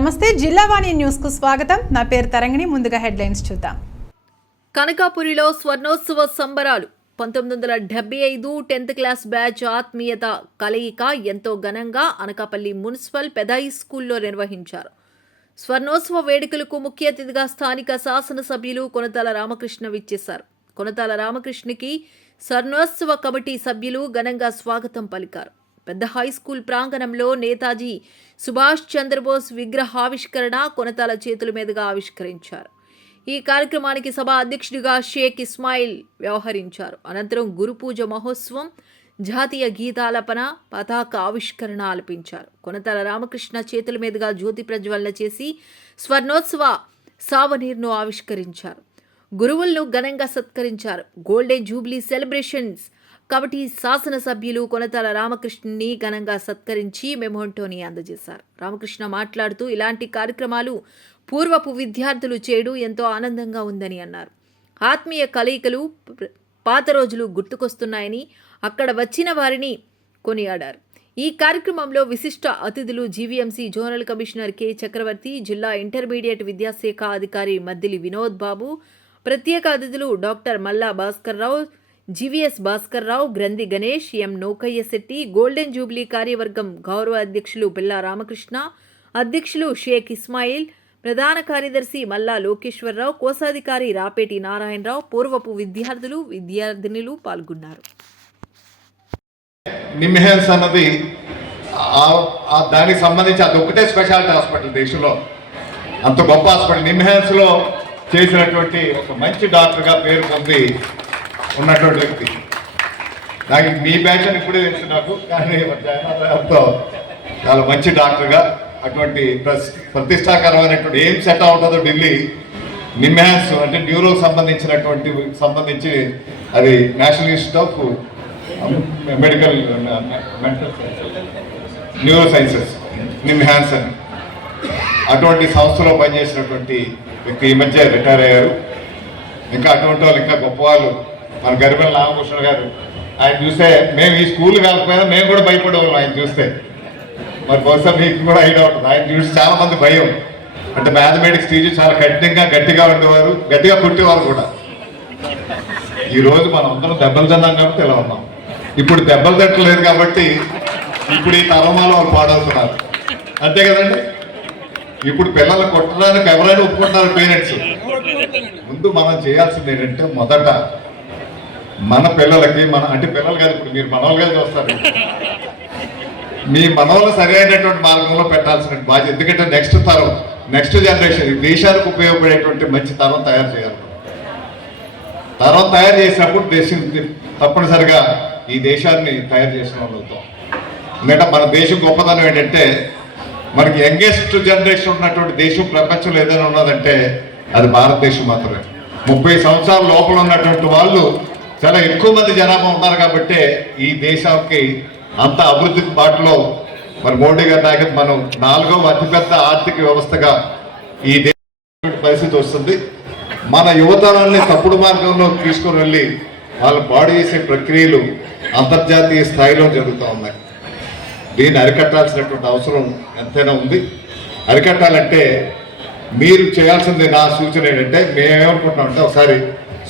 నమస్తే జిల్లావాణి న్యూస్ కు స్వాగతం. నా పేరు తరంగిణి. ముందుగా హెడ్లైన్స్ చూద్దాం. కనకాపురిలో స్వర్ణోత్సవ సంబరాలు 1975 10th క్లాస్ బ్యాచ్ ఆత్మీయత కలయిక ఎంతో ఘనంగా అనకాపల్లి మున్సిపల్ పెదాయి స్కూల్లో నిర్వహించారు. స్వర్ణోత్సవ వేడుకలకు ముఖ్య అతిథిగా స్థానిక శాసనసభ్యులు కొనతాల రామకృష్ణ విచ్చేశారు. కొనతాల రామకృష్ణకి స్వర్ణోత్సవ కమిటీ సభ్యులు ఘనంగా స్వాగతం పలికారు. పెద్ద హైస్కూల్ ప్రాంగణంలో నేతాజీ సుభాష్ చంద్రబోస్ విగ్రహావిష్కరణ కొనతాల చేతుల మీదుగా ఆవిష్కరించారు. ఈ కార్యక్రమానికి సభ అధ్యక్షుడిగా షేక్ ఇస్మాయిల్ వ్యవహరించారు. అనంతరం గురుపూజ మహోత్సవం, జాతీయ గీతాలపన, పతాక ఆవిష్కరణ ఆలపించారు. కొనతాల రామకృష్ణ చేతుల మీదుగా జ్యోతి ప్రజ్వలన చేసి స్వర్ణోత్సవ సావనీర్ను ఆవిష్కరించారు. గురువులను ఘనంగా సత్కరించారు. గోల్డెన్ జూబ్లీ సెలబ్రేషన్స్ కమిటీ శాసనసభ్యులు కొనతాల రామకృష్ణని ఘనంగా సత్కరించి మెమోంటోని అందజేశారు. రామకృష్ణ మాట్లాడుతూ ఇలాంటి కార్యక్రమాలు పూర్వపు విద్యార్థులు చేయడం ఎంతో ఆనందంగా ఉందని అన్నారు. ఆత్మీయ కలయికలు పాత రోజులు గుర్తుకొస్తున్నాయని అక్కడ వచ్చిన వారిని కొనియాడారు. ఈ కార్యక్రమంలో విశిష్ట అతిథులు జీవీఎంసీ జోనల్ కమిషనర్ కె చక్రవర్తి, జిల్లా ఇంటర్మీడియట్ విద్యాశాఖ అధికారి మద్దిలి వినోద్ బాబు, ప్రత్యేక అతిథులు డాక్టర్ మల్లా భాస్కర్ రావు, జీవీఎస్ భాస్కర్ రావు, గ్రంథి గణేష్, ఎం నౌకయ్య శెట్టి, గోల్డెన్ జూబ్లీ కార్యవర్గం గౌరవ అధ్యక్షులు బిల్లా రామకృష్ణ, అధ్యక్షులు షేక్ ఇస్మాయిల్, ప్రధాన కార్యదర్శి మల్లా లోకేశ్వరరావు, కోశాధికారి రాపేటి నారాయణరావు, పూర్వపు విద్యార్థులు విద్యార్థినులు పాల్గొన్నారు. నిమ్హాన్స్ అన్నది దానికి సంబంధించి అది ఒకటే స్పెషాలిటీ హాస్పిటల్ దేశంలో, అంత గొప్ప హాస్పిటల్. నిమ్హాన్స్లో చేసినటువంటి ఒక మంచి డాక్టర్గా పేరు పొంది ఉన్నటువంటి వ్యక్తి. నాకు మీ బ్యాచ్ అని ఇప్పుడే తెలుసు నాకు, కానీ చాలా మంచి డాక్టర్గా అటువంటి ప్రతిష్టాకరమైనటువంటి ఏం సెట్ అవుతుందో ఢిల్లీ నిమ్హాన్స్ అంటే న్యూరో సంబంధించి అది national institute of medical neuro sciences NIMHANS అని అటువంటి సంస్థలో పనిచేసినటువంటి వ్యక్తి ఈ మధ్య రిటైర్ అయ్యారు. ఇంకా అటువంటి వాళ్ళు ఇంకా గొప్ప వాళ్ళు మన గరిబెల రామకృష్ణ గారు. ఆయన చూస్తే మేము ఈ స్కూల్ కాకపోయినా మేము కూడా భయపడేవాళ్ళం ఆయన చూస్తే. మరి బహుశా మీకు కూడా ఐడియా ఉంటుంది. ఆయన చూసి చాలా మంది భయం. అంటే మ్యాథమెటిక్స్ టీచర్ చాలా గట్టిగా ఉండేవారు, గట్టిగా కుట్టేవారు కూడా. ఈరోజు మనం అందరం దెబ్బలు తిన్నాం కాబట్టి ఇలా ఉన్నాం. ఇప్పుడు దెబ్బలు తట్టలేదు కాబట్టి ఇప్పుడు ఈ తరమాలో వాళ్ళు పాడవుతున్నారు, అంతే కదండి. ఇప్పుడు పిల్లలు కొట్టడానికి ఎవరైనా ఒప్పుకుంటున్నారు పేరెంట్స్. ముందు మనం చేయాల్సింది ఏంటంటే మొదట మన పిల్లలకి అంటే పిల్లలు కాదు, ఇప్పుడు మీరు మనవాళ్ళుగా చూస్తారు, మీ మనవాళ్ళు సరైనటువంటి మార్గంలో పెట్టాల్సిన బాధ్యత. ఎందుకంటే నెక్స్ట్ జనరేషన్ ఈ దేశానికి ఉపయోగపడేటువంటి మంచి తరం తయారు చేయాలి. తరం తయారు చేసినప్పుడు దేశం తప్పనిసరిగా ఈ దేశాన్ని తయారు చేసిన వాళ్ళు అవుతాం. ఎందుకంటే మన దేశం గొప్పతనం ఏంటంటే మనకి యంగెస్ట్ జనరేషన్ ఉన్నటువంటి దేశం ప్రపంచంలో ఏదైనా ఉన్నదంటే అది భారతదేశం మాత్రమే. 30 సంవత్సరాల లోపల ఉన్నటువంటి వాళ్ళు చాలా ఎక్కువ మంది జనాభా ఉన్నారు కాబట్టి ఈ దేశానికి అంత అభివృద్ధి బాటలో మరి మోడీ గారి నాయకత్వం మనం 4వ అతిపెద్ద ఆర్థిక వ్యవస్థగా ఈ దేశం పరిస్థితి వస్తుంది. మన యువతరాన్ని తప్పుడు మార్గంలో తీసుకొని వెళ్ళి వాళ్ళు పాడు చేసే ప్రక్రియలు అంతర్జాతీయ స్థాయిలో జరుగుతూ ఉన్నాయి. దీన్ని అరికట్టాల్సినటువంటి అవసరం ఎంతైనా ఉంది. అరికట్టాలంటే మీరు చేయాల్సింది నా సూచన ఏంటంటే, మేమేమనుకుంటున్నామంటే ఒకసారి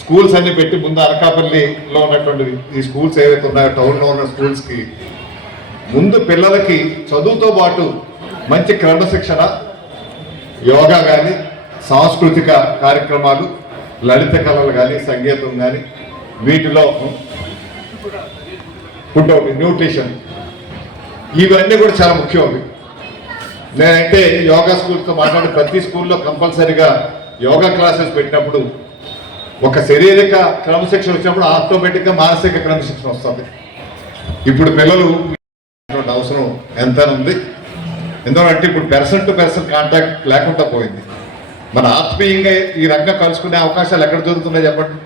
స్కూల్స్ అన్ని పెట్టి ముందు అనకాపల్లిలో ఉన్నటువంటి ఈ స్కూల్స్ ఏవైతే ఉన్నాయో టౌన్లో ఉన్న స్కూల్స్కి ముందు పిల్లలకి చదువుతో పాటు మంచి క్రమశిక్షణ, యోగా కానీ, సాంస్కృతిక కార్యక్రమాలు, లలిత కళలు కానీ, సంగీతం కానీ, వీటిలో ఫుడ్ ఒకటి, న్యూట్రిషన్, ఇవన్నీ కూడా చాలా ముఖ్యం. అవి నేనంటే యోగా స్కూల్తో మాట్లాడి ప్రతి స్కూల్లో కంపల్సరీగా యోగా క్లాసెస్ పెట్టినప్పుడు ఒక శారీరక క్రమశిక్షణ వచ్చినప్పుడు ఆటోమేటిక్గా మానసిక క్రమశిక్షణ వస్తుంది. ఇప్పుడు పిల్లలు అవసరం ఎంత ఉంది. ఎందుకంటే ఇప్పుడు పర్సన్ టు పర్సన్ కాంటాక్ట్ లేకుండా పోయింది. మన ఆత్మీయంగా ఈ రంగం కలుసుకునే అవకాశాలు ఎక్కడ దొరుకుతున్నాయి చెప్పండి?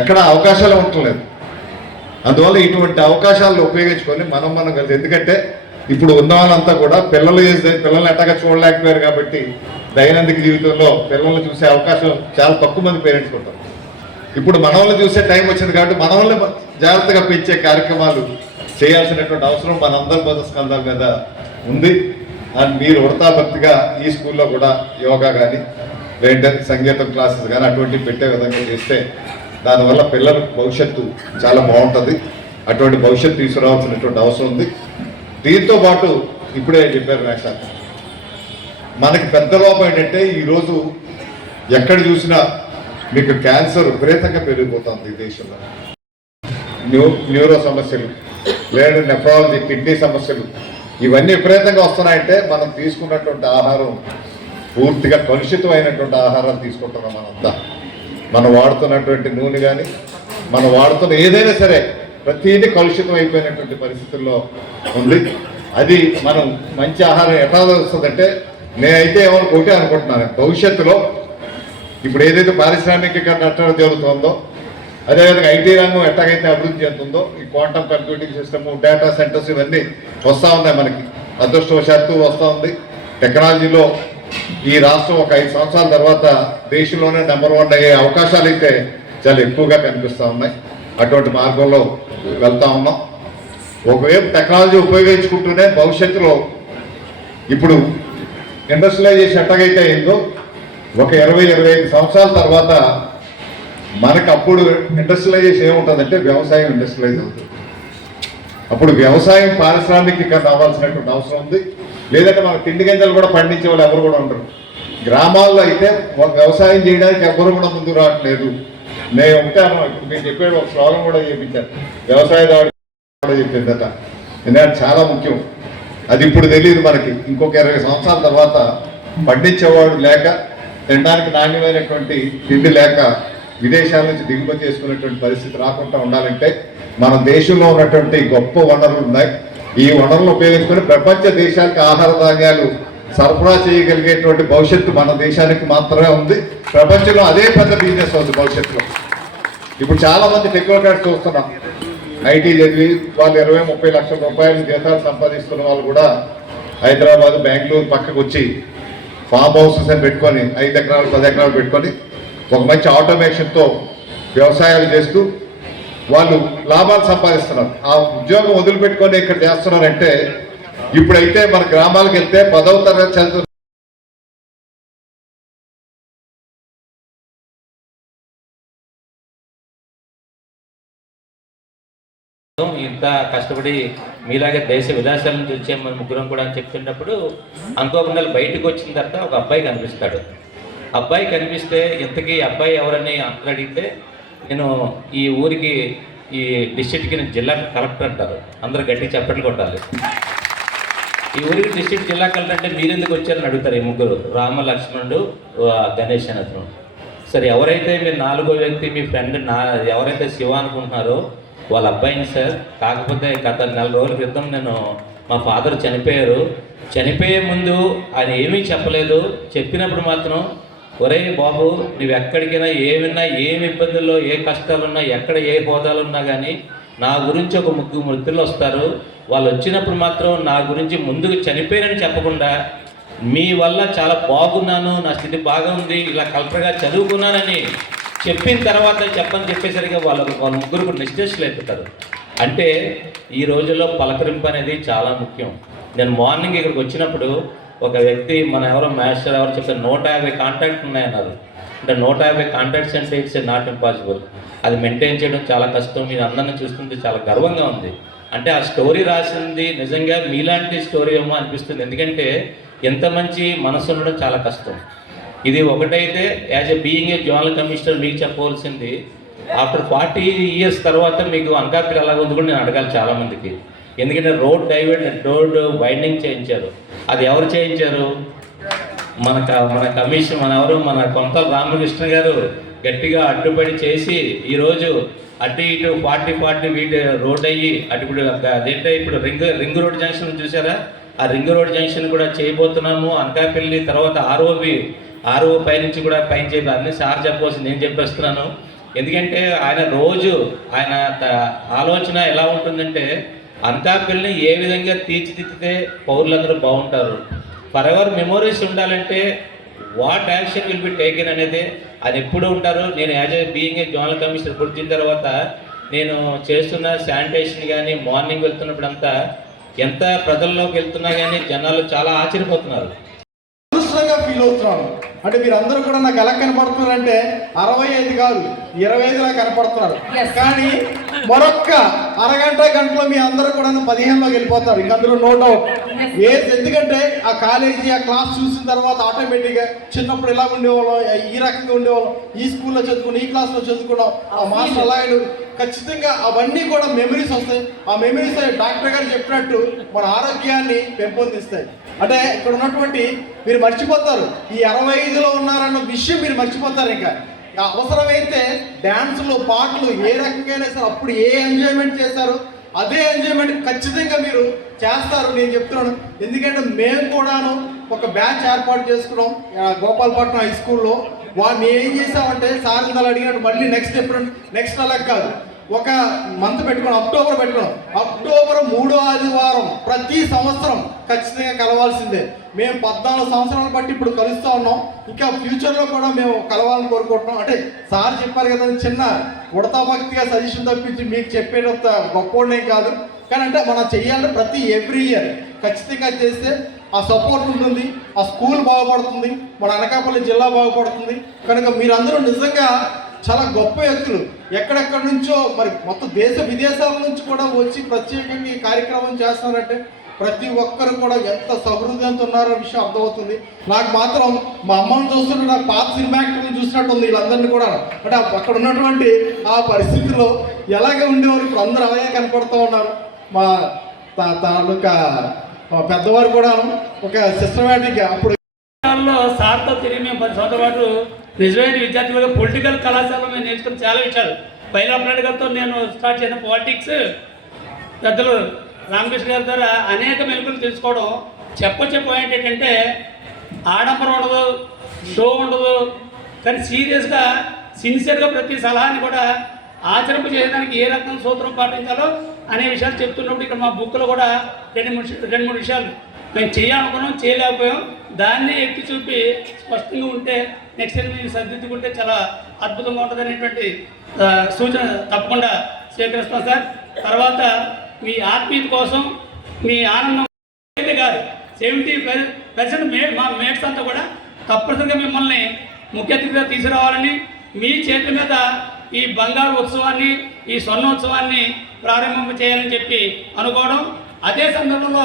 ఎక్కడ అవకాశాలు ఉండట్లేదు. అందువల్ల ఇటువంటి అవకాశాలను ఉపయోగించుకొని మనం కలిసి, ఎందుకంటే ఇప్పుడు ఉన్న వాళ్ళంతా కూడా పిల్లల్ని ఎట్టగా చూడలేకపోయారు కాబట్టి దైనందిక జీవితంలో పిల్లల్ని చూసే అవకాశం చాలా తక్కువ మంది పేరెంట్స్ ఉంటారు. ఇప్పుడు మనల్ని చూసే టైం వచ్చింది కాబట్టి మనల్ని జాగ్రత్తగా పెంచే కార్యక్రమాలు చేయాల్సినటువంటి అవసరం మనందరి బోధ స్కంధాల మీద ఉంది. అండ్ మీరు వృత్తాభక్తిగా ఈ స్కూల్లో కూడా యోగా కానీ లేదంటే సంగీతం క్లాసెస్ కానీ అటువంటివి పెట్టే విధంగా చేస్తే దానివల్ల పిల్లల భవిష్యత్తు చాలా బాగుంటుంది. అటువంటి భవిష్యత్తు తీసుకురావాల్సినటువంటి అవసరం ఉంది. దీంతో పాటు ఇప్పుడే చెప్పారు నాయక్, మనకి పెద్ద లోపం ఏంటంటే ఈరోజు ఎక్కడ చూసినా మీకు క్యాన్సర్ విపరీతంగా పెరిగిపోతుంది ఈ దేశంలో. న్యూరో సమస్యలు లేదా నెఫ్రాలజీ, కిడ్నీ సమస్యలు ఇవన్నీ విపరీతంగా వస్తున్నాయంటే మనం తీసుకున్నటువంటి ఆహారం పూర్తిగా కలుషితమైనటువంటి ఆహారాలు తీసుకుంటున్నాం. మనంతా మనం వాడుతున్నటువంటి నూనె కానీ మనం వాడుతున్న ఏదైనా సరే ప్రతిదీ కలుషితం అయిపోయినటువంటి పరిస్థితుల్లో ఉంది. అది మనం మంచి ఆహారం ఎట్లా వస్తుందంటే నేనైతే ఏమనుకుంటే అనుకుంటున్నాను, భవిష్యత్తులో ఇప్పుడు ఏదైతే పారిశ్రామికీకరణ ఎట్లా జరుగుతుందో అదేవిధంగా ఐటీ రంగం ఎట్లాగైతే అభివృద్ధి చెందుతుందో ఈ quantum computing system, data centres ఇవన్నీ వస్తూ ఉన్నాయి. మనకి అదృష్టవశాత్తు వస్తూ ఉంది. టెక్నాలజీలో ఈ రాష్ట్రం ఒక 5 సంవత్సరాల తర్వాత దేశంలోనే నెంబర్ 1 అయ్యే అవకాశాలు అయితే చాలా ఎక్కువగా కనిపిస్తూ ఉన్నాయి. అటువంటి మార్గంలో వెళ్తా ఉన్నాం. ఒకవైపు టెక్నాలజీ ఉపయోగించుకుంటూనే భవిష్యత్తులో ఇప్పుడు ఇండస్ట్రియలైజేషన్ ఎట్లాగైతే అయిందో ఒక 20-25 సంవత్సరాల తర్వాత మనకు అప్పుడు ఇండస్ట్రియలైజేషన్ ఏముంటుందంటే వ్యవసాయం ఇండస్ట్రియలైజ్ అవుతుంది. అప్పుడు వ్యవసాయం పారిశ్రామికీకరణ అవ్వాల్సినటువంటి అవసరం ఉంది. లేదంటే మన తిండి గింజలు కూడా పండించే వాళ్ళు ఎవరు కూడా ఉండరు. గ్రామాల్లో అయితే వ్యవసాయం చేయడానికి ఎవరు కూడా ముందుకు రావట్లేదు. నేను ఒకటే ఇప్పుడు మీరు చెప్పేది ఒక శ్లోకం కూడా చేయించారు, వ్యవసాయదారుడు కూడా చెప్పిందట. ఎందుకంటే చాలా ముఖ్యం. అది ఇప్పుడు తెలియదు మనకి. ఇంకొక 20 సంవత్సరాల తర్వాత పండించేవాడు లేక, తినడానికి నాణ్యమైనటువంటి తిండి లేక విదేశాల నుంచి దిగుమతి చేసుకునేటువంటి పరిస్థితి రాకుండా ఉండాలంటే మన దేశంలో ఉన్నటువంటి గొప్ప వనరులు ఉన్నాయి. ఈ వనరులను ఉపయోగించుకొని ప్రపంచ దేశాలకు ఆహార ధాన్యాలు సరఫరా చేయగలిగేటువంటి భవిష్యత్తు మన దేశానికి మాత్రమే ఉంది. ప్రపంచంలో అదే పెద్ద బిజినెస్ అవుతుంది భవిష్యత్తులో. ఇప్పుడు చాలా మంది టెక్నోక్రాట్స్ చూస్తున్నాం, ఐటీ చదివి వాళ్ళు 20-30 లక్షల రూపాయలు జీతాలు సంపాదిస్తున్న వాళ్ళు కూడా హైదరాబాద్, బెంగళూరు పక్కకు వచ్చి ఫామ్ హౌసెస్ అని పెట్టుకొని 5 ఎకరాలు 10 ఎకరాలు పెట్టుకొని ఒక మంచి ఆటోమేషన్తో వ్యవసాయాలు చేస్తూ వాళ్ళు లాభాలు సంపాదిస్తున్నారు. ఆ ఉద్యోగం వదిలిపెట్టుకొని ఇక్కడ చేస్తున్నారంటే ఇప్పుడైతే మన గ్రామాలకు వెళ్తే 10వ తరగతి చదువు ఇంత కష్టపడి మీలాగే దేశ విదేశాల నుంచి వచ్చే మన ముగ్గురం కూడా అని చెప్తున్నప్పుడు అనుకోకుండా బయటకు వచ్చిన తర్వాత ఒక అబ్బాయి కనిపిస్తాడు. అబ్బాయి కనిపిస్తే ఇంతకీ అబ్బాయి ఎవరని అందరూ అడిగితే నేను ఈ ఊరికి ఈ డిస్ట్రిక్ట్కి నేను జిల్లా కలెక్టర్ అంటారు. అందరూ గట్టి చప్పట్లు కొట్టాలి. ఈ ఊరికి డిస్ట్రిక్ట్ జిల్లా కలెక్టర్ అంటే మీరెందుకు వచ్చారని అడుగుతారు ఈ ముగ్గురు, రామ, లక్ష్మణుడు, గణేష్ అని అతను. సరే, ఎవరైతే మీరు 4వ వ్యక్తి మీ ఫ్రెండ్ ఎవరైతే శివ అనుకుంటున్నారో వాళ్ళ అబ్బాయిని సార్. కాకపోతే గత 4 రోజుల క్రితం మా ఫాదర్ చనిపోయారు. చనిపోయే ముందు ఆయన ఏమీ చెప్పలేదు. చెప్పినప్పుడు మాత్రం ఒరే బాబు, నువ్వు ఎక్కడికైనా ఏమి ఇబ్బందుల్లో ఏ కష్టాలున్నా ఎక్కడ ఏ హోదాలున్నా కానీ నా గురించి ఒక 3 మిత్రులు వస్తారు. వాళ్ళు వచ్చినప్పుడు మాత్రం నా గురించి ముందుకు చనిపోయారని చెప్పకుండా మీ వల్ల చాలా బాగున్నాను, నా స్థితి బాగా ఉంది, ఇలా కలెక్టర్గా చదువుకున్నానని చెప్పిన తర్వాత చెప్పేసరిగా వాళ్ళ ముగ్గురు నిశ్చేషలు ఎత్తుతారు. అంటే ఈ రోజుల్లో పలకరింపు అనేది చాలా ముఖ్యం. నేను మార్నింగ్ ఇక్కడికి వచ్చినప్పుడు ఒక వ్యక్తి ఎవరో మాస్టర్ ఎవరు చెప్తారు 150 కాంటాక్ట్స్ ఉన్నాయన్నారు. అంటే 150 కాంటాక్ట్స్ అంటే ఇట్స్ నాట్ ఇంపాసిబుల్. అది మెయింటైన్ చేయడం చాలా కష్టం. మీరు అందరిని చూస్తుంటే చాలా గర్వంగా ఉంది. అంటే ఆ స్టోరీ రాసింది నిజంగా మీలాంటి స్టోరీ ఏమో అనిపిస్తుంది. ఎందుకంటే ఎంత మంచి మనసు ఉండడం చాలా కష్టం. ఇది ఒకటైతే as a being a zonal commissioner మీకు చెప్పవలసింది, ఆఫ్టర్ 40 years తర్వాత మీకు అనకాపల్లి ఎలాగ ఉంది కూడా నేను అడగాలి చాలామందికి. ఎందుకంటే రోడ్ వైండింగ్ చేయించారు. అది ఎవరు చేయించారు? మన కమిషన్ మన కొంతల రామకృష్ణ గారు గట్టిగా అడ్డుపడి చేసి ఈరోజు అటు ఇటు 40 వీటి రోడ్ అయ్యి అటు ఇప్పుడు రింగ్ రోడ్ జంక్షన్ చూసారా? ఆ రింగ్ రోడ్ జంక్షన్ కూడా చేయబోతున్నాము. అనకాపల్లి తర్వాత ఆర్ఓ పైనుంచి కూడా పైన చేయాలి. అన్నీ సార్ చెప్పవలసింది నేను చెప్పేస్తున్నాను. ఎందుకంటే ఆయన ఆలోచన ఎలా ఉంటుందంటే అనకాపల్లిని ఏ విధంగా తీర్చిదిద్దితే పౌరులందరూ బాగుంటారు, ఫర్ ఎవర్ మెమోరీస్ ఉండాలంటే what action will be taken అనేది అది ఎప్పుడు ఉంటారు. నేను as a being a zonal commissioner వచ్చిన తర్వాత నేను చేస్తున్న శానిటేషన్ కానీ మార్నింగ్ వెళ్తున్నప్పుడు అంతా ఎంత ప్రజల్లోకి వెళ్తున్నా కానీ జనాలు చాలా ఆశ్చర్యపోతున్నారు. అదృష్టంగా ఫీల్ అవుతున్నాను. అంటే మీరు అందరూ కూడా నాకు ఎలా కనపడుతున్నారంటే 65 కాదు 25లా కనపడుతున్నారు. కానీ మరొక్క అరగంట గంటలో మీ అందరూ కూడా 15లోకి వెళ్ళిపోతారు. ఇంక అందులో నో డౌట్. ఎందుకంటే ఆ కాలేజీ ఆ క్లాస్ చూసిన తర్వాత ఆటోమేటిక్గా చిన్నప్పుడు ఇలా ఉండేవాళ్ళం, ఈ రకంగా ఉండేవాళ్ళం, ఈ స్కూల్లో చదువుకున్నాం, ఈ క్లాస్లో చదువుకున్నాం, ఆ మాస్టర్ అలాగే ఖచ్చితంగా అవన్నీ కూడా మెమరీస్ వస్తాయి. ఆ మెమరీస్ డాక్టర్ గారు చెప్పినట్టు మన ఆరోగ్యాన్ని పెంపొందిస్తాయి. అంటే ఇక్కడ ఉన్నటువంటి మీరు మర్చిపోతారు, ఈ 65లో ఉన్నారన్న విషయం మీరు మర్చిపోతారు. ఇంకా అవసరమైతే డ్యాన్సులు పాటలు ఏ రకంగా సరే అప్పుడు ఏ ఎంజాయ్మెంట్ చేశారు అదే ఎంజాయ్మెంట్ ఖచ్చితంగా మీరు చేస్తారు నేను చెప్తున్నాను. ఎందుకంటే మేము కూడాను ఒక బ్యాచ్ ఏర్పాటు చేసుకున్నాం గోపాలపట్నం హై స్కూల్లో. మేము ఏం చేసామంటే సార్ ఇందాలు అడిగినట్టు మళ్ళీ నెక్స్ట్ అలా కాదు, ఒక మంత్ పెట్టుకున్నాం, అక్టోబర్ పెట్టుకున్నాం. అక్టోబర్ 3వ ఆదివారం ప్రతి సంవత్సరం ఖచ్చితంగా కలవాల్సిందే. మేము 14 సంవత్సరాలు బట్టి ఇప్పుడు కలుస్తూ ఉన్నాం. ఇంకా ఫ్యూచర్లో కూడా మేము కలవాలని కోరుకుంటున్నాం. అంటే సార్ చెప్పారు కదా, చిన్న ఉడతా భక్తిగా సజెషన్ తప్పించి మీకు చెప్పేటంత గొప్పవాడినేం కాదు. కానీ అంటే మనం చెయ్యాలంటే ప్రతి ఎవ్రీ ఇయర్ ఖచ్చితంగా చేస్తే ఆ సపోర్ట్ ఉంటుంది, ఆ స్కూల్ బాగుపడుతుంది, మన అనకాపల్లి జిల్లా బాగుపడుతుంది. కనుక మీరందరూ నిజంగా చాలా గొప్ప వ్యక్తులు. ఎక్కడెక్కడి నుంచో మరి మొత్తం దేశ విదేశాల నుంచి కూడా వచ్చి ప్రత్యేకంగా ఈ కార్యక్రమం చేస్తున్నారంటే ప్రతి ఒక్కరు కూడా ఎంత సహృదయంతో ఉన్నారో విషయం అర్థమవుతుంది. నాకు మాత్రం మా అమ్మని చూస్తుంటే నాకు పాత సినిమా యాక్టర్ని చూసినట్టు ఉంది వీళ్ళందరినీ కూడా. అంటే అక్కడ ఉన్నటువంటి ఆ పరిస్థితిలో ఎలాగే ఉండేవారు ఇప్పుడు అందరూ అలాగే కనపడుతూ ఉన్నారు. మా తాలూకా పెద్దవారు కూడా ఒక సిస్టమేటిక్గా అప్పుడు సార్తో తిరిగి మేము 10 సంవత్సరాల పాటు నిజమైన విద్యార్థులుగా పొలిటికల్ కళాశాలలో మేము నేర్చుకున్న చాలా విషయాలు. పైలాపనాయుడు గారితో నేను స్టార్ట్ చేసిన పాలిటిక్స్, పెద్దలు రామకృష్ణ గారి ద్వారా అనేక మెలుకులు తెలుసుకోవడం. చెప్పొచ్చే పాయింట్ ఏంటంటే ఆడంబరం ఉండదు, షో ఉండదు, కానీ సీరియస్గా సిన్సియర్గా ప్రతి సలహాని కూడా ఆచరింప చేయడానికి ఏ రకం సూత్రం పాటించాలో అనే విషయాలు చెప్తున్నప్పుడు ఇక్కడ మా బుక్లో కూడా రెండు మూడు విషయాలు మేము చేయాలనుకున్నాం, చేయలేకపోయాం. దాన్ని ఎత్తి చూపి స్పష్టంగా ఉంటే నెక్స్ట్ ఇయర్ మీరు సర్దిద్దుకుంటే చాలా అద్భుతంగా ఉంటుంది అనేటువంటి సూచన తప్పకుండా స్వీకరిస్తాం సార్. తర్వాత మీ ఆత్మీయత కోసం మీ ఆనందం అయితే కాదు 70% మా మేట్స్ అంతా కూడా తప్పనిసరిగా మిమ్మల్ని ముఖ్య అతిథిగా తీసుకురావాలని, మీ చేతుల మీద ఈ బంగారు ఉత్సవాన్ని, ఈ స్వర్ణోత్సవాన్ని ప్రారంభం చేయాలని చెప్పి అనుకోవడం. అదే సందర్భంలో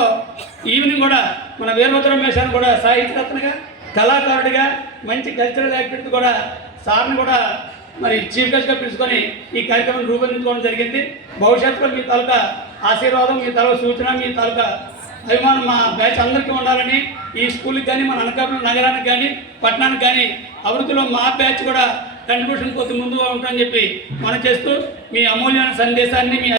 ఈవినింగ్ కూడా మన వీరభద్ర రమేశాన్ని కూడా సాహిత్యరత్నగా, కళాకారుడిగా, మంచి కల్చరల్ యాక్టివిటీ కూడా సార్ని కూడా మరి చీఫ్ గెస్ట్గా పిలుచుకొని ఈ కార్యక్రమం రూపొందించుకోవడం జరిగింది. భవిష్యత్తులో మీ తాలూకా ఆశీర్వాదం, మీ తాలూకా సూచన, మీ తాలూకా అభిమానం మా బ్యాచ్ అందరికీ ఉండాలని, ఈ స్కూల్కి కానీ మన అనకాపల్లి నగరానికి కానీ పట్టణానికి కానీ అభివృద్ధిలో మా బ్యాచ్ కూడా కంట్రిబ్యూషన్ కొద్ది ముందుగా ఉంటామని చెప్పి మనం చేస్తూ మీ అమూల్యమైన సందేశాన్ని మీ